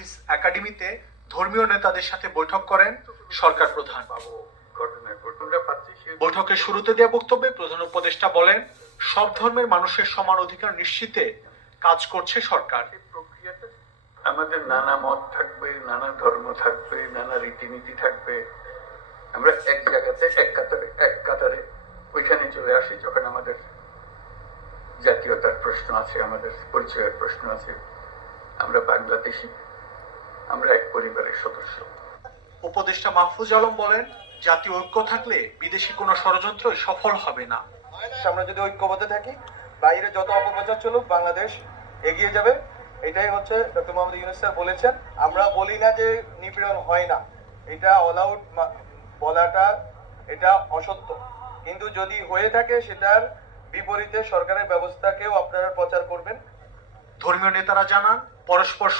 Service একাডেমিতে ধর্মীয় নেতাদের সাথে বৈঠক করেন সরকার প্রধান। বৈঠকের শুরুতে দেওয়া বক্তব্যে প্রধান উপদেষ্টা বলেন, সব ধর্মের মানুষের সমান অধিকার নিশ্চিতে কাজ করছে সরকার। আমাদের নানা মত থাকবে, নানা ধর্ম থাকবে, নানা রীতিনীতি থাকবে, আমরা এক জায়গাতে এক কাতারে ওইখানে চলে আসি যখন আমাদের জাতীয়তার প্রশ্ন আছে, আমাদের পরিচয়ের প্রশ্ন আছে। আমরা বাংলাদেশি, আমরা এক পরিবারের সদস্য। উপদেষ্টা মাহফুজ আলম বলেন, জাতীয় ঐক্য থাকলে বিদেশি কোনো ষড়যন্ত্র সফল হবে না। আমরা যদি ঐক্যবদ্ধ থাকি, বাইরে যত অপপ্রচার চলুক, বাংলাদেশ এগিয়ে যাবে। এটাই হচ্ছে ডক্টর মোহাম্মদ ইউনূস স্যার বলেছেন। আমরা বলি না যে নিপীড়ন হয় না, এটা অল আউট বলাটা এটা অসত্য, কিন্তু যদি হয়ে থাকে সেটার বিপরীতে সরকারের ব্যবস্থাকেও আপনারা প্রচার করবেন। ধর্মীয় নেতারা জানান, পরস্পর